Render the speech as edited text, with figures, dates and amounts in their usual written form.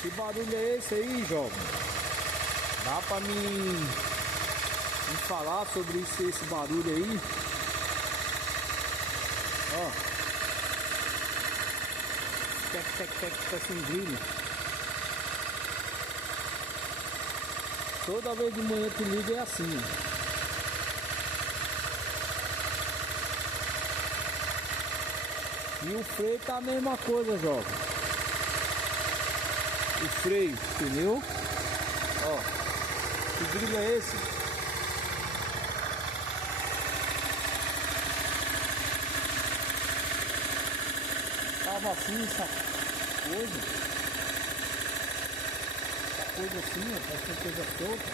Que barulho é esse aí, jovem? Dá pra me falar sobre esse barulho aí? Ó. Tec, tá sem brilho. Toda vez de manhã que liga é assim. E o freio tá a mesma coisa, jovem. O freio, pneu. Ó, que brilho é esse? Tava assim, essa coisa assim, ó, parece coisa solta.